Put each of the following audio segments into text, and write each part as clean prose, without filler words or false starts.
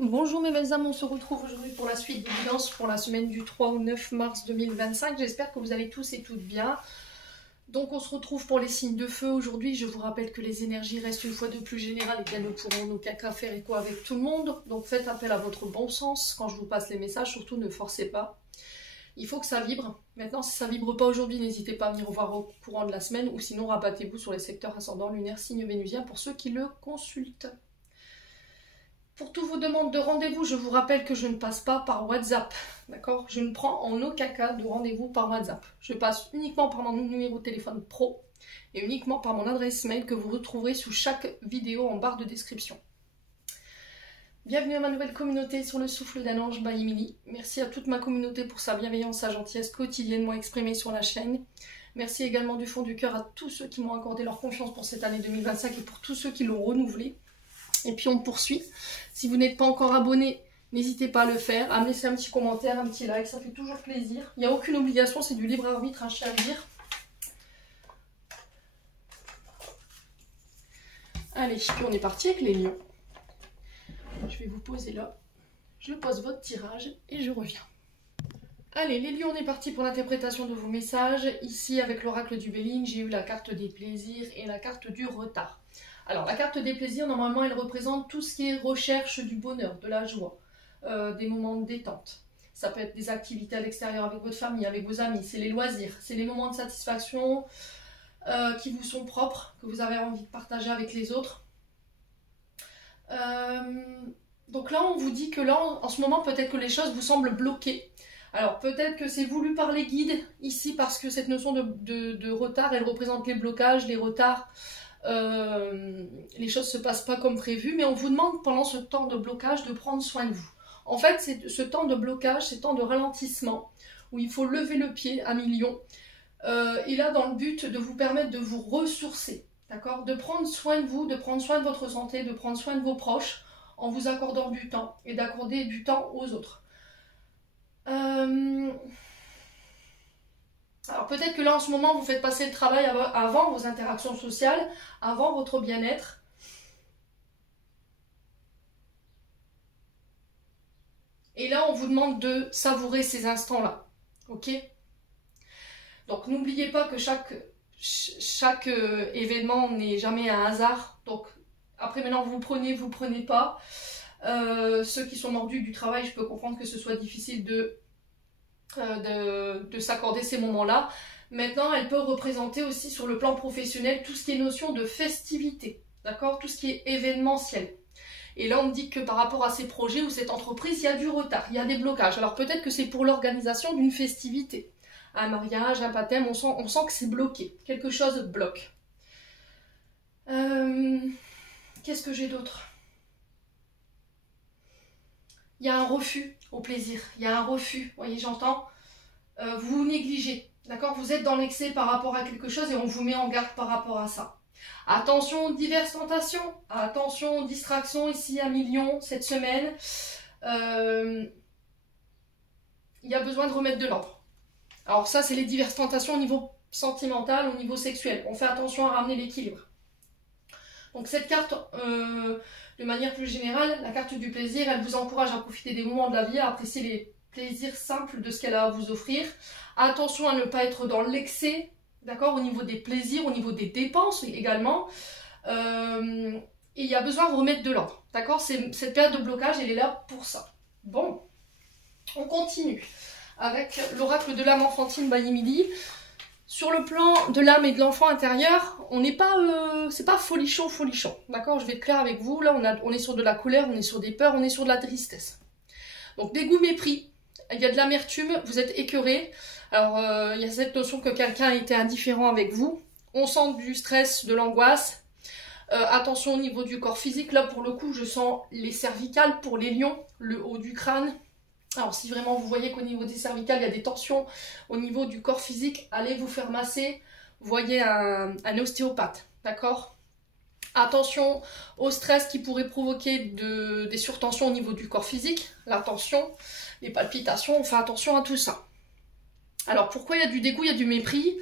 Bonjour mes belles âmes, on se retrouve aujourd'hui pour la suite des guidances pour la semaine du 3 au 9 mars 2025. J'espère que vous allez tous et toutes bien. Donc on se retrouve pour les signes de feu aujourd'hui. Je vous rappelle que les énergies restent une fois de plus générales et qu'elles ne pourront aucun cas faire écho avec tout le monde. Donc faites appel à votre bon sens quand je vous passe les messages, surtout ne forcez pas. Il faut que ça vibre. Maintenant, si ça ne vibre pas aujourd'hui, n'hésitez pas à venir voir au courant de la semaine ou sinon rabattez-vous sur les secteurs ascendant lunaire, signe vénusien pour ceux qui le consultent. Pour toutes vos demandes de rendez-vous, je vous rappelle que je ne passe pas par WhatsApp, d'accord? Je ne prends en aucun cas de rendez-vous par WhatsApp. Je passe uniquement par mon numéro de téléphone pro et uniquement par mon adresse mail que vous retrouverez sous chaque vidéo en barre de description. Bienvenue à ma nouvelle communauté sur le souffle d'un ange by Emily. Merci à toute ma communauté pour sa bienveillance, sa gentillesse quotidiennement exprimée sur la chaîne. Merci également du fond du cœur à tous ceux qui m'ont accordé leur confiance pour cette année 2025 et pour tous ceux qui l'ont renouvelée. Et puis on poursuit. Si vous n'êtes pas encore abonné, n'hésitez pas à le faire, à me laisser un petit commentaire, un petit like, ça fait toujours plaisir. Il n'y a aucune obligation, c'est du libre arbitre à choisir. Allez, puis on est parti avec les lions. Je vais vous poser là. Je pose votre tirage et je reviens. Allez, les lions, on est parti pour l'interprétation de vos messages. Ici, avec l'oracle du Béling, j'ai eu la carte des plaisirs et la carte du retard. Alors, la carte des plaisirs, normalement, elle représente tout ce qui est recherche du bonheur, de la joie, des moments de détente. Ça peut être des activités à l'extérieur avec votre famille, avec vos amis, c'est les loisirs, c'est les moments de satisfaction qui vous sont propres, que vous avez envie de partager avec les autres. Donc là, on vous dit que là, en ce moment, peut-être que les choses vous semblent bloquées. Alors, peut-être que c'est voulu par les guides, ici, parce que cette notion de retard, elle représente les blocages, les retards. Les choses se passent pas comme prévu, mais on vous demande pendant ce temps de blocage de prendre soin de vous. En fait, c'est ce temps de blocage, ce temps de ralentissement, où il faut lever le pied à millions, et là dans le but de vous permettre de vous ressourcer, d'accord, de prendre soin de vous, de prendre soin de votre santé, de prendre soin de vos proches, en vous accordant du temps, et d'accorder du temps aux autres. Alors peut-être que là en ce moment vous faites passer le travail avant vos interactions sociales, avant votre bien-être. Et là on vous demande de savourer ces instants-là. Ok? Donc n'oubliez pas que chaque événement n'est jamais un hasard. Donc après maintenant vous prenez pas. Ceux qui sont mordus du travail, je peux comprendre que ce soit difficile de s'accorder ces moments-là. Maintenant, elle peut représenter aussi sur le plan professionnel tout ce qui est notion de festivité, d'accord, tout ce qui est événementiel. Et là, on me dit que par rapport à ces projets ou cette entreprise, il y a du retard, il y a des blocages. Alors peut-être que c'est pour l'organisation d'une festivité, un mariage, un baptême, on sent que c'est bloqué, quelque chose bloque. Qu'est-ce que j'ai d'autre ? Il y a un refus au plaisir, il y a un refus, vous voyez, j'entends, vous négligez, d'accord, vous êtes dans l'excès par rapport à quelque chose et on vous met en garde par rapport à ça. Attention aux diverses tentations, attention aux distractions ici à millions cette semaine, il y a besoin de remettre de l'ordre. Alors ça c'est les diverses tentations au niveau sentimental, au niveau sexuel, on fait attention à ramener l'équilibre. Donc cette carte, de manière plus générale, la carte du plaisir, elle vous encourage à profiter des moments de la vie, à apprécier les plaisirs simples de ce qu'elle a à vous offrir. Attention à ne pas être dans l'excès, d'accord, au niveau des plaisirs, au niveau des dépenses également. Et il y a besoin de remettre de l'ordre, d'accord. Cette période de blocage, elle est là pour ça. Bon, on continue avec l'oracle de l'âme enfantine by Emily. Sur le plan de l'âme et de l'enfant intérieur, on n'est pas, c'est pas folichon, d'accord. Je vais être claire avec vous. Là, on est sur de la colère, on est sur des peurs, on est sur de la tristesse. Donc dégoût, mépris. Il y a de l'amertume, vous êtes écœuré. Alors il y a cette notion que quelqu'un a été indifférent avec vous. On sent du stress, de l'angoisse. Attention au niveau du corps physique. Là, pour le coup, je sens les cervicales pour les lions, le haut du crâne. Alors si vraiment vous voyez qu'au niveau des cervicales il y a des tensions au niveau du corps physique, allez vous faire masser, voyez un ostéopathe, d'accord. Attention au stress qui pourrait provoquer des surtensions au niveau du corps physique, la tension, les palpitations, on fait attention à tout ça. Alors pourquoi il y a du dégoût, il y a du mépris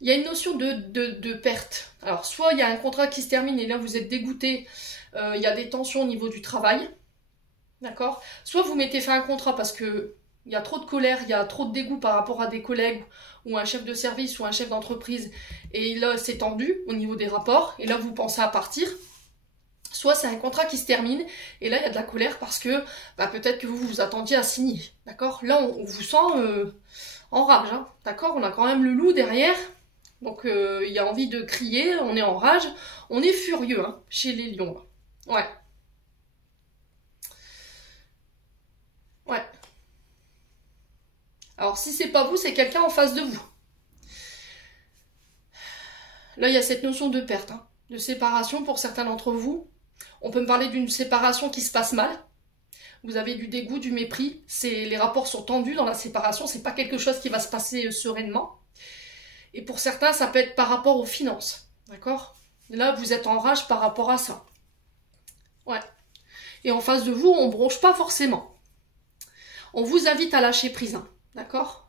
il y a une notion de perte. Alors, soit il y a un contrat qui se termine et là vous êtes dégoûté, il y a des tensions au niveau du travail, d'accord? Soit vous mettez fin à un contrat parce que il y a trop de colère, il y a trop de dégoût par rapport à des collègues ou un chef de service ou un chef d'entreprise et là c'est tendu au niveau des rapports et là vous pensez à partir. Soit c'est un contrat qui se termine et là il y a de la colère parce que bah, peut-être que vous vous attendiez à signer, d'accord? Là on vous sent en rage, hein, d'accord? On a quand même le loup derrière, donc il y a envie de crier, on est en rage, on est furieux hein, chez les lions. Là. Ouais. Ouais. Alors si c'est pas vous, c'est quelqu'un en face de vous. Là il y a cette notion de perte, hein, de séparation pour certains d'entre vous. On peut me parler d'une séparation qui se passe mal. Vous avez du dégoût, du mépris. Les rapports sont tendus dans la séparation. C'est pas quelque chose qui va se passer sereinement. Et pour certains, ça peut être par rapport aux finances. D'accord? Là, vous êtes en rage par rapport à ça. Ouais. Et en face de vous, on bronche pas forcément. On vous invite à lâcher prise. Hein. D'accord?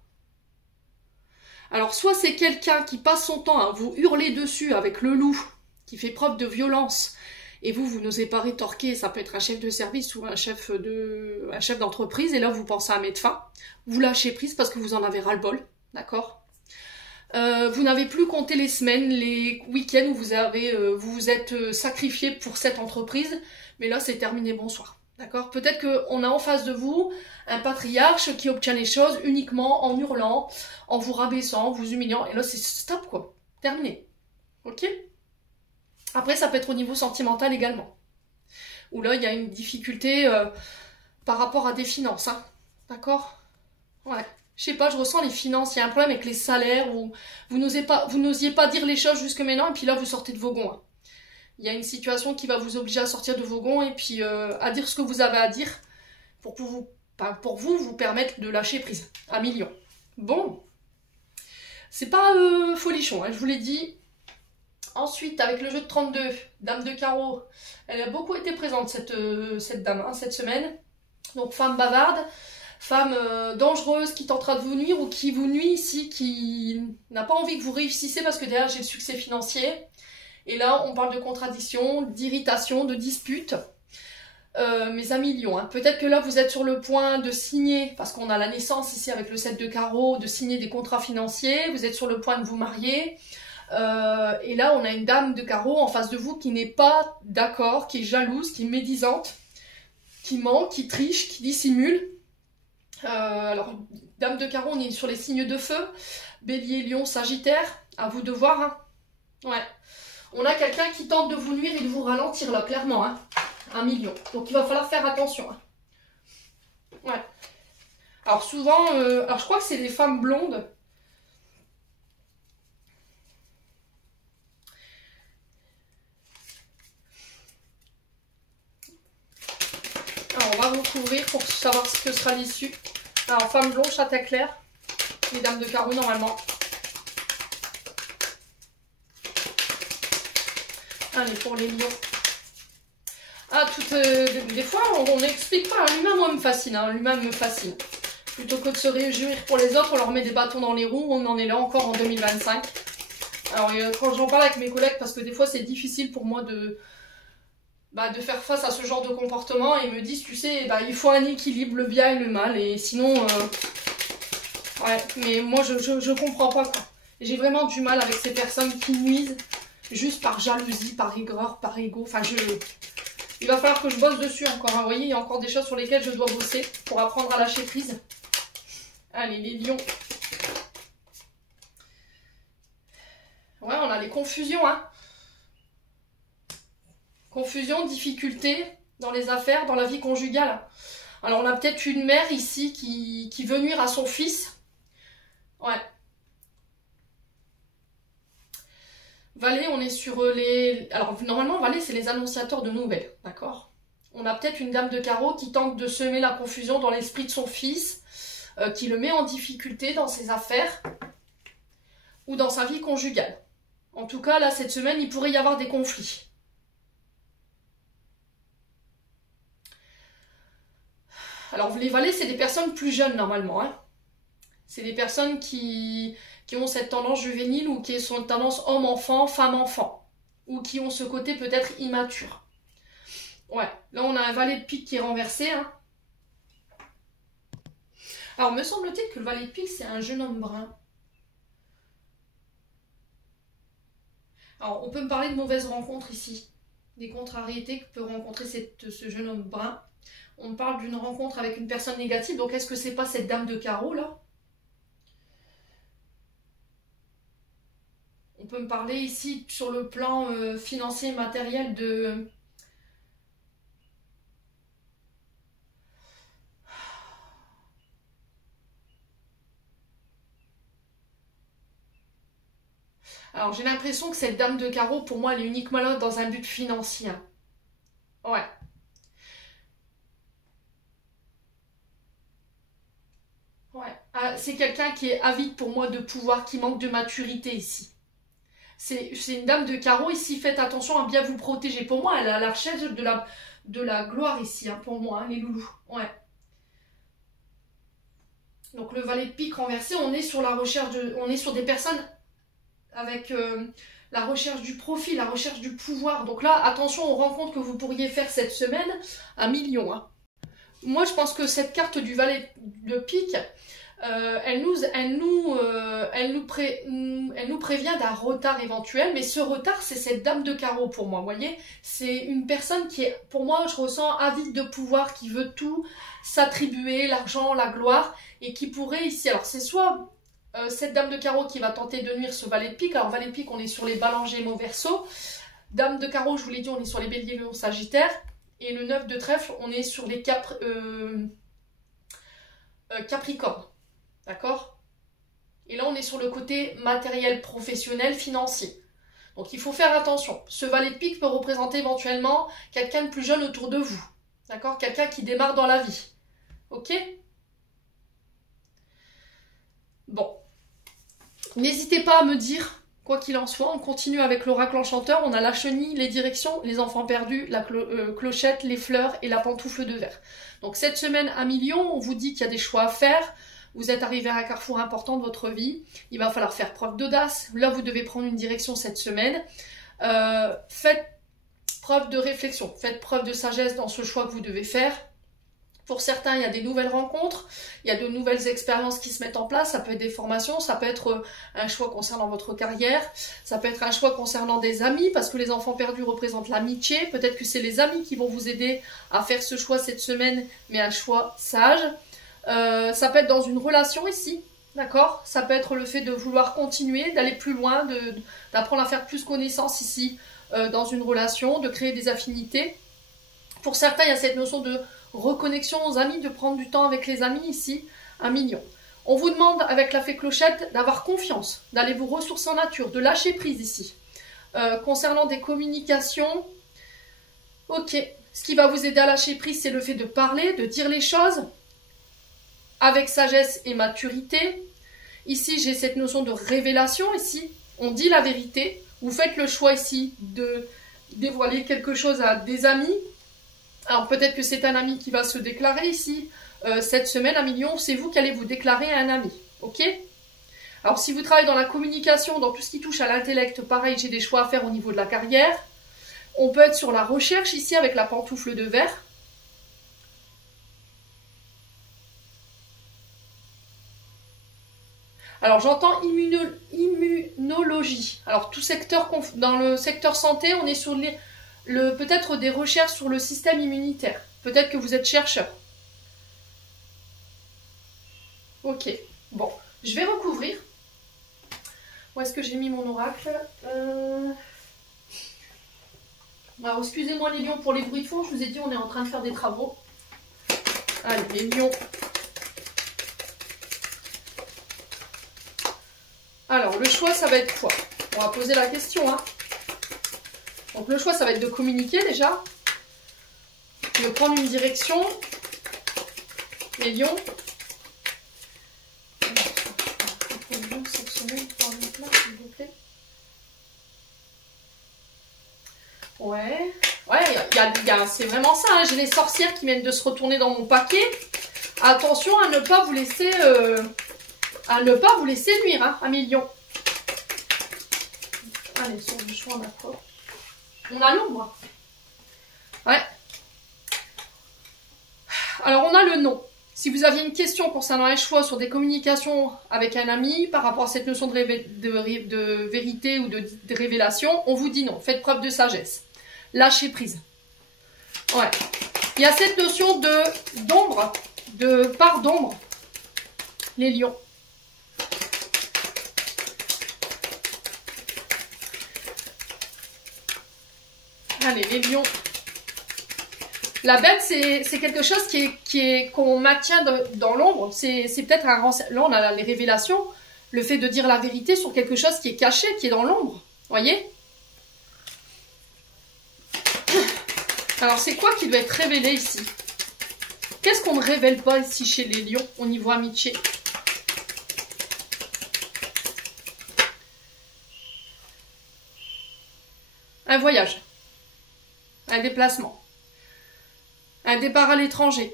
Alors, soit c'est quelqu'un qui passe son temps à vous hurler dessus avec le loup, qui fait preuve de violence, et vous n'osez pas rétorquer, ça peut être un chef de service ou un chef d'entreprise, et là vous pensez à mettre fin. Vous lâchez prise parce que vous en avez ras-le-bol, d'accord? Vous n'avez plus compté les semaines, les week-ends où vous vous êtes sacrifié pour cette entreprise, mais là c'est terminé, bonsoir. D'accord? Peut-être qu'on a en face de vous un patriarche qui obtient les choses uniquement en hurlant, en vous rabaissant, en vous humiliant, et là c'est stop quoi, terminé. Ok? Après, ça peut être au niveau sentimental également. Où là, il y a une difficulté par rapport à des finances. Hein. D'accord? Ouais. Je sais pas, je ressens les finances. Il y a un problème avec les salaires où vous n'osiez pas dire les choses jusque maintenant et puis là, vous sortez de vos gonds. Hein. Il y a une situation qui va vous obliger à sortir de vos gonds et puis à dire ce que vous avez à dire pour vous permettre de lâcher prise. À million. Bon. C'est pas folichon, hein, je vous l'ai dit. Ensuite, avec le jeu de 32, Dame de carreau, elle a beaucoup été présente cette dame, hein, cette semaine. Donc femme bavarde, femme dangereuse qui tentera de vous nuire ou qui vous nuit ici, qui n'a pas envie que vous réussissiez parce que derrière j'ai le succès financier. Et là, on parle de contradiction, d'irritation, de dispute. Mes amis lions, hein. Peut-être que là vous êtes sur le point de signer, parce qu'on a la naissance ici avec le 7 de carreau, de signer des contrats financiers, vous êtes sur le point de vous marier. Et là, on a une dame de carreau en face de vous qui n'est pas d'accord, qui est jalouse, qui est médisante, qui ment, qui triche, qui dissimule. Alors, dame de carreau, on est sur les signes de feu. Bélier, lion, sagittaire. À vous de voir. Hein. Ouais. On a quelqu'un qui tente de vous nuire et de vous ralentir, là, clairement. Hein. 1 million. Donc, il va falloir faire attention. Hein. Ouais. Alors, souvent, alors je crois que c'est des femmes blondes. Alors, on va vous couvrir pour savoir ce que sera l'issue. Alors, femme blonde, châtain clair. Les dames de carreau, normalement. Allez, pour les lions. Ah, des fois, on n'explique pas. L'humain, moi, me fascine. Hein. L'humain me fascine. Plutôt que de se réjouir pour les autres, on leur met des bâtons dans les roues. On en est là encore en 2025. Alors, quand j'en parle avec mes collègues, parce que des fois, c'est difficile pour moi de faire face à ce genre de comportement, et ils me disent, tu sais, il faut un équilibre, le bien et le mal, et sinon, ouais, mais moi, je comprends pas, quoi. J'ai vraiment du mal avec ces personnes qui nuisent juste par jalousie, par aigreur, par ego, enfin, il va falloir que je bosse dessus encore, hein. Vous voyez, il y a encore des choses sur lesquelles je dois bosser pour apprendre à lâcher prise. Allez, les lions. Ouais, on a les confusions, hein. Confusion, difficulté dans les affaires, dans la vie conjugale. Alors, on a peut-être une mère ici qui veut nuire à son fils. Ouais. Valet, on est sur les... Alors, normalement, Valet, c'est les annonciateurs de nouvelles, d'accord? On a peut-être une dame de carreau qui tente de semer la confusion dans l'esprit de son fils, qui le met en difficulté dans ses affaires ou dans sa vie conjugale. En tout cas, là, cette semaine, il pourrait y avoir des conflits. Alors, les valets, c'est des personnes plus jeunes, normalement. Hein. C'est des personnes qui qui ont cette tendance juvénile ou qui sont une tendance homme-enfant, femme-enfant, ou qui ont ce côté peut-être immature. Ouais, là on a un valet de pique qui est renversé. Hein. Alors me semble-t-il que le valet de pique c'est un jeune homme brun. Alors on peut me parler de mauvaises rencontres ici, des contrariétés que peut rencontrer ce jeune homme brun. On me parle d'une rencontre avec une personne négative, donc est-ce que c'est pas cette dame de carreau là? On peut me parler ici sur le plan financier, matériel de... Alors j'ai l'impression que cette dame de carreau, pour moi, elle est uniquement là dans un but financier. Ouais. Ouais. Ah, c'est quelqu'un qui est avide pour moi de pouvoir, qui manque de maturité ici. C'est une dame de carreau ici, faites attention à bien vous protéger. Pour moi, elle est à la recherche de la gloire ici, hein, pour moi, hein, les loulous. Ouais. Donc le valet de pique renversé, on est sur la recherche de... On est sur des personnes avec la recherche du profit, la recherche du pouvoir. Donc là, attention aux rencontres que vous pourriez faire cette semaine, 1 million. Hein. Moi, je pense que cette carte du valet de pique, elle nous prévient d'un retard éventuel, mais ce retard, c'est cette dame de carreau pour moi, vous voyez. C'est une personne qui est, pour moi, je ressens avide de pouvoir, qui veut tout s'attribuer, l'argent, la gloire, et qui pourrait ici, alors c'est soit cette dame de carreau qui va tenter de nuire ce valet de pique. Alors valet de pique, on est sur les Balans, Gémeaux, Verseau. Dame de carreau, je vous l'ai dit, on est sur les Béliers, Lions, Sagittaire. Et le 9 de trèfle, on est sur les Capricorne. D'accord? Et là, on est sur le côté matériel, professionnel, financier. Donc il faut faire attention. Ce valet de pique peut représenter éventuellement quelqu'un de plus jeune autour de vous. D'accord? Quelqu'un qui démarre dans la vie. Ok? Bon. N'hésitez pas à me dire, quoi qu'il en soit, on continue avec l'oracle enchanteur. On a la chenille, les directions, les enfants perdus, la clochette, les fleurs et la pantoufle de verre. Donc cette semaine à million, on vous dit qu'il y a des choix à faire. Vous êtes arrivé à un carrefour important de votre vie. Il va falloir faire preuve d'audace. Là, vous devez prendre une direction cette semaine. Faites preuve de réflexion. Faites preuve de sagesse dans ce choix que vous devez faire. Pour certains, il y a des nouvelles rencontres, il y a de nouvelles expériences qui se mettent en place, ça peut être des formations, ça peut être un choix concernant votre carrière, ça peut être un choix concernant des amis, parce que les enfants perdus représentent l'amitié, peut-être que c'est les amis qui vont vous aider à faire ce choix cette semaine, mais un choix sage. Ça peut être dans une relation ici, d'accord? Ça peut être le fait de vouloir continuer, d'aller plus loin, d'apprendre à faire plus connaissance ici dans une relation, de créer des affinités. Pour certains, il y a cette notion de reconnexion aux amis, de prendre du temps avec les amis ici, 1 million. On vous demande avec la fée clochette d'avoir confiance, d'aller vous ressourcer en nature, de lâcher prise ici. Concernant des communications, ok, ce qui va vous aider à lâcher prise, c'est le fait de parler, de dire les choses avec sagesse et maturité. Ici, j'ai cette notion de révélation ici, on dit la vérité. Vous faites le choix ici de dévoiler quelque chose à des amis. Alors peut-être que c'est un ami qui va se déclarer ici. Cette semaine, 1 million, c'est vous qui allez vous déclarer à un ami. Ok? Alors si vous travaillez dans la communication, dans tout ce qui touche à l'intellect, pareil, j'ai des choix à faire au niveau de la carrière. On peut être sur la recherche ici avec la pantoufle de verre. Alors j'entends immunologie. Alors tout secteur, dans le secteur santé, on est sur peut-être des recherches sur le système immunitaire. Peut-être que vous êtes chercheur. Ok, bon, je vais recouvrir. Où est-ce que j'ai mis mon oracle? Alors excusez-moi les lions pour les bruits de fond, je vous ai dit on est en train de faire des travaux. Allez les lions. Alors le choix ça va être quoi? On va poser la question hein. Donc le choix, ça va être de communiquer déjà, de prendre une direction, les lions. Ouais, c'est vraiment ça, hein. J'ai les sorcières qui viennent de se retourner dans mon paquet. Attention à ne pas vous laisser à ne pas vous laisser nuire, hein, amis lions. Allez, sur du choix d'accord. On a l'ombre. Ouais. Alors, on a le non. Si vous aviez une question concernant un choix sur des communications avec un ami par rapport à cette notion de vérité ou de révélation, on vous dit non. Faites preuve de sagesse. Lâchez prise. Ouais. Il y a cette notion d'ombre, de part d'ombre. Les lions. Allez, les lions. La bête, c'est quelque chose qu'on maintient dans l'ombre. C'est peut-être un renseignement. Là, on a les révélations. Le fait de dire la vérité sur quelque chose qui est caché, qui est dans l'ombre. Voyez? Alors, c'est quoi qui doit être révélé ici? Qu'est-ce qu'on ne révèle pas ici chez les lions au niveau amitié? Un voyage. Un déplacement. Un départ à l'étranger.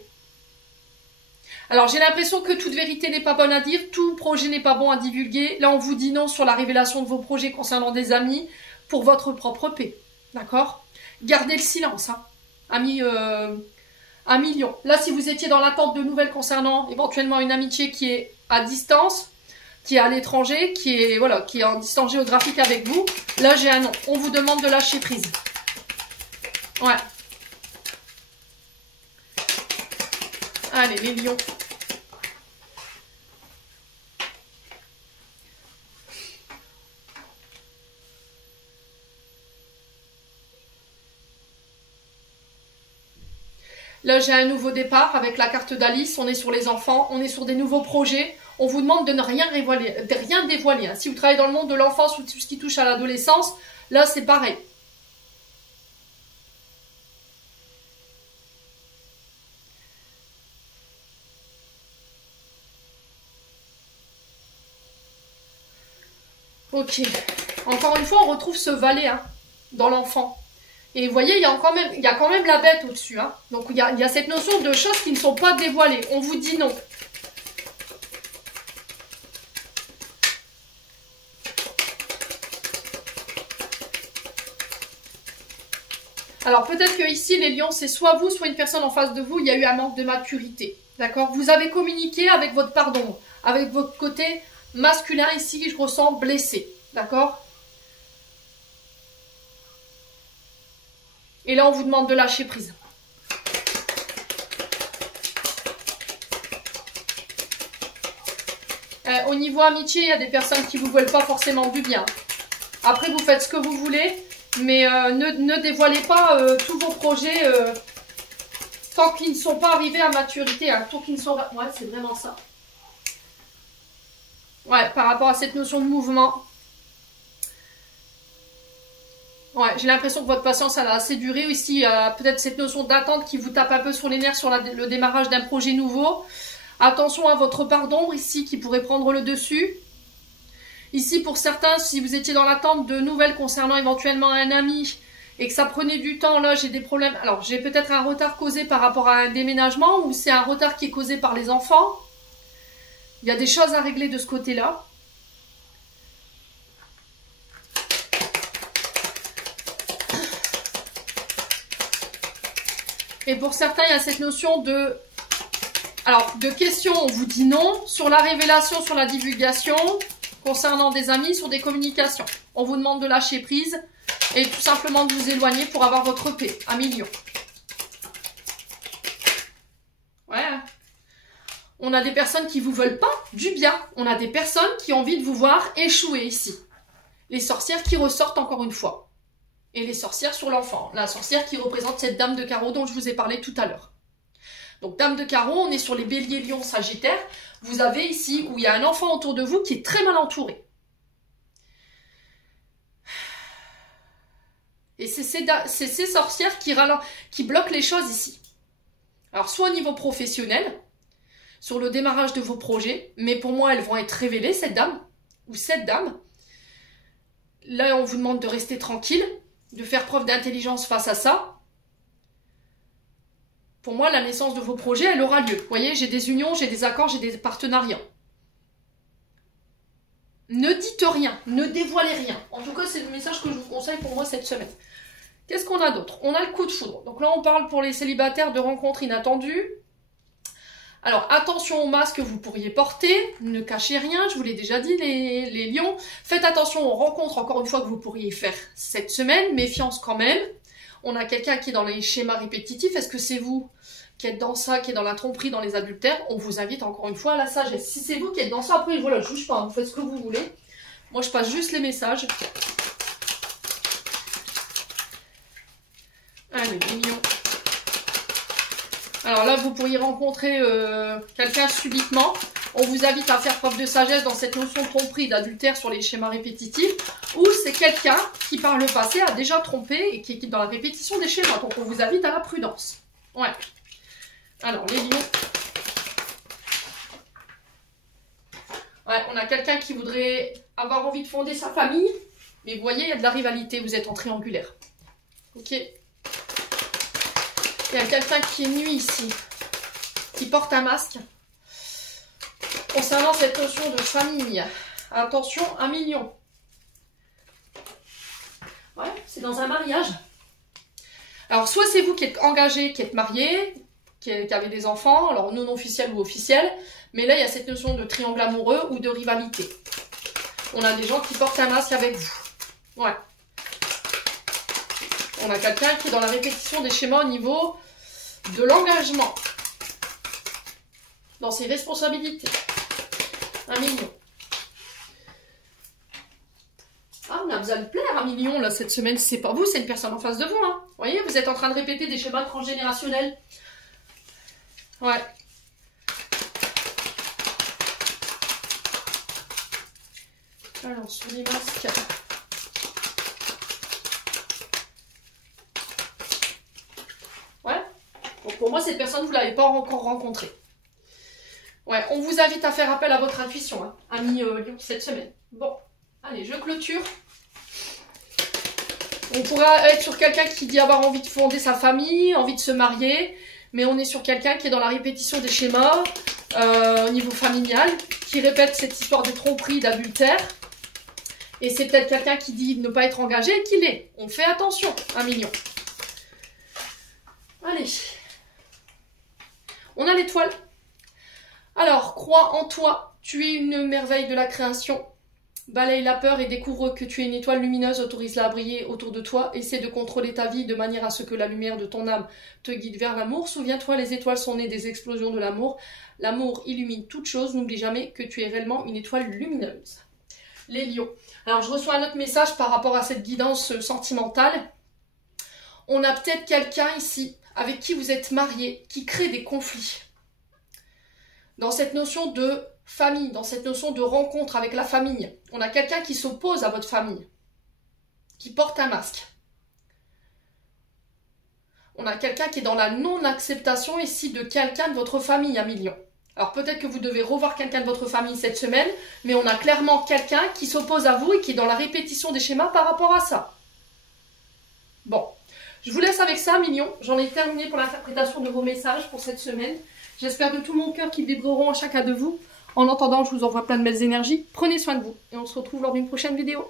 Alors, j'ai l'impression que toute vérité n'est pas bonne à dire, tout projet n'est pas bon à divulguer. Là, on vous dit non sur la révélation de vos projets concernant des amis pour votre propre paix. D'accord? Gardez le silence, hein. Amis lions. Là, si vous étiez dans l'attente de nouvelles concernant éventuellement une amitié qui est à distance, qui est à l'étranger, qui est en distance géographique avec vous, là, j'ai un non. On vous demande de lâcher prise. Ouais. Allez, les lions. Là, j'ai un nouveau départ avec la carte d'Alice. On est sur les enfants, on est sur des nouveaux projets. On vous demande de ne rien dévoiler. Si vous travaillez dans le monde de l'enfance ou tout ce qui touche à l'adolescence, là, c'est pareil. Ok. Encore une fois, on retrouve ce valet hein, dans l'enfant. Et vous voyez, il y a quand même la bête au-dessus. Hein. Donc, il y a cette notion de choses qui ne sont pas dévoilées. On vous dit non. Alors, peut-être que ici, les lions, c'est soit vous, soit une personne en face de vous, il y a eu un manque de maturité. D'accord? Vous avez communiqué avec votre pardon, avec votre côté masculin ici, je ressens blessé. D'accord? Et là, on vous demande de lâcher prise. Au niveau amitié, il y a des personnes qui ne vous veulent pas forcément du bien. Après, vous faites ce que vous voulez, mais ne dévoilez pas tous vos projets tant qu'ils ne sont pas arrivés à maturité. Hein, tant qu'ils ne sont... Ouais, c'est vraiment ça. Ouais, par rapport à cette notion de mouvement. Ouais, j'ai l'impression que votre patience, elle a assez duré. Ici, peut-être cette notion d'attente qui vous tape un peu sur les nerfs sur le démarrage d'un projet nouveau. Attention à votre part d'ombre ici qui pourrait prendre le dessus. Ici, pour certains, si vous étiez dans l'attente de nouvelles concernant éventuellement un ami et que ça prenait du temps, là, j'ai des problèmes. Alors, j'ai peut-être un retard causé par rapport à un déménagement ou c'est un retard qui est causé par les enfants. Il y a des choses à régler de ce côté-là. Et pour certains, il y a cette notion de... Alors, de questions, on vous dit non. Sur la révélation, sur la divulgation, concernant des amis, sur des communications. On vous demande de lâcher prise et tout simplement de vous éloigner pour avoir votre paix, amis lions. Ouais. On a des personnes qui ne vous veulent pas du bien. On a des personnes qui ont envie de vous voir échouer ici. Les sorcières qui ressortent encore une fois. Et les sorcières sur l'enfant. La sorcière qui représente cette dame de carreau dont je vous ai parlé tout à l'heure. Donc, dame de carreau, on est sur les béliers, lions, sagittaires. Vous avez ici, où il y a un enfant autour de vous qui est très mal entouré. Et c'est ces sorcières qui bloquent les choses ici. Alors, soit au niveau professionnel, sur le démarrage de vos projets, mais pour moi, elles vont être révélées, cette dame, ou cette dame. Là, on vous demande de rester tranquille, de faire preuve d'intelligence face à ça. Pour moi, la naissance de vos projets, elle aura lieu. Vous voyez, j'ai des unions, j'ai des accords, j'ai des partenariats. Ne dites rien, ne dévoilez rien. En tout cas, c'est le message que je vous conseille pour moi cette semaine. Qu'est-ce qu'on a d'autre? On a le coup de foudre. Donc là, on parle pour les célibataires de rencontres inattendues. Alors, attention au masque que vous pourriez porter. Ne cachez rien, je vous l'ai déjà dit, les lions. Faites attention aux rencontres, encore une fois, que vous pourriez faire cette semaine. Méfiance quand même. On a quelqu'un qui est dans les schémas répétitifs. Est-ce que c'est vous qui êtes dans ça, qui est dans la tromperie, dans les adultères? On vous invite encore une fois à la sagesse. Si c'est vous qui êtes dans ça, après, voilà, je ne juge pas, vous faites ce que vous voulez. Moi, je passe juste les messages. Allez, mignon. Alors là, vous pourriez rencontrer quelqu'un subitement. On vous invite à faire preuve de sagesse dans cette notion de tromperie, d'adultère sur les schémas répétitifs. Ou c'est quelqu'un qui, par le passé, a déjà trompé et qui est dans la répétition des schémas. Donc, on vous invite à la prudence. Ouais. Alors, les lions. Ouais, on a quelqu'un qui voudrait avoir envie de fonder sa famille. Mais vous voyez, il y a de la rivalité. Vous êtes en triangulaire. Ok. Il y a quelqu'un qui est nu ici, qui porte un masque. Concernant cette notion de famille, attention, 1 million. Ouais, c'est dans un mariage. Alors, soit c'est vous qui êtes engagé, qui êtes marié, qui avez des enfants, alors non officiels ou officiels, mais là, il y a cette notion de triangle amoureux ou de rivalité. On a des gens qui portent un masque avec vous. Ouais. On a quelqu'un qui est dans la répétition des schémas au niveau de l'engagement. Dans ses responsabilités. 1 million. Ah, on a besoin de plaire 1 million là cette semaine. C'est pas vous, c'est une personne en face de vous. Hein. Vous voyez, vous êtes en train de répéter des schémas transgénérationnels. Ouais. Alors, sur les masques. Ouais. Donc pour moi, cette personne, vous ne l'avez pas encore rencontrée. Ouais, on vous invite à faire appel à votre intuition, hein, amis Lion, cette semaine. Bon, allez, je clôture. On pourrait être sur quelqu'un qui dit avoir envie de fonder sa famille, envie de se marier, mais on est sur quelqu'un qui est dans la répétition des schémas au niveau familial, qui répète cette histoire de tromperie, d'adultère. Et c'est peut-être quelqu'un qui dit ne pas être engagé et qui l'est. On fait attention, 1 million. Allez. On a l'étoile. Alors, crois en toi, tu es une merveille de la création. Balaye la peur et découvre que tu es une étoile lumineuse, autorise-la à briller autour de toi. Essaie de contrôler ta vie de manière à ce que la lumière de ton âme te guide vers l'amour. Souviens-toi, les étoiles sont nées des explosions de l'amour. L'amour illumine toute chose. N'oublie jamais que tu es réellement une étoile lumineuse. Les lions. Alors, je reçois un autre message par rapport à cette guidance sentimentale. On a peut-être quelqu'un ici avec qui vous êtes marié, qui crée des conflits. Dans cette notion de famille, dans cette notion de rencontre avec la famille, on a quelqu'un qui s'oppose à votre famille, qui porte un masque. On a quelqu'un qui est dans la non-acceptation ici de quelqu'un de votre famille, 1 million. Alors peut-être que vous devez revoir quelqu'un de votre famille cette semaine, mais on a clairement quelqu'un qui s'oppose à vous et qui est dans la répétition des schémas par rapport à ça. Bon, je vous laisse avec ça, 1 million. J'en ai terminé pour l'interprétation de vos messages pour cette semaine. J'espère de tout mon cœur qu'ils vibreront à chacun de vous. En attendant, je vous envoie plein de belles énergies. Prenez soin de vous et on se retrouve lors d'une prochaine vidéo.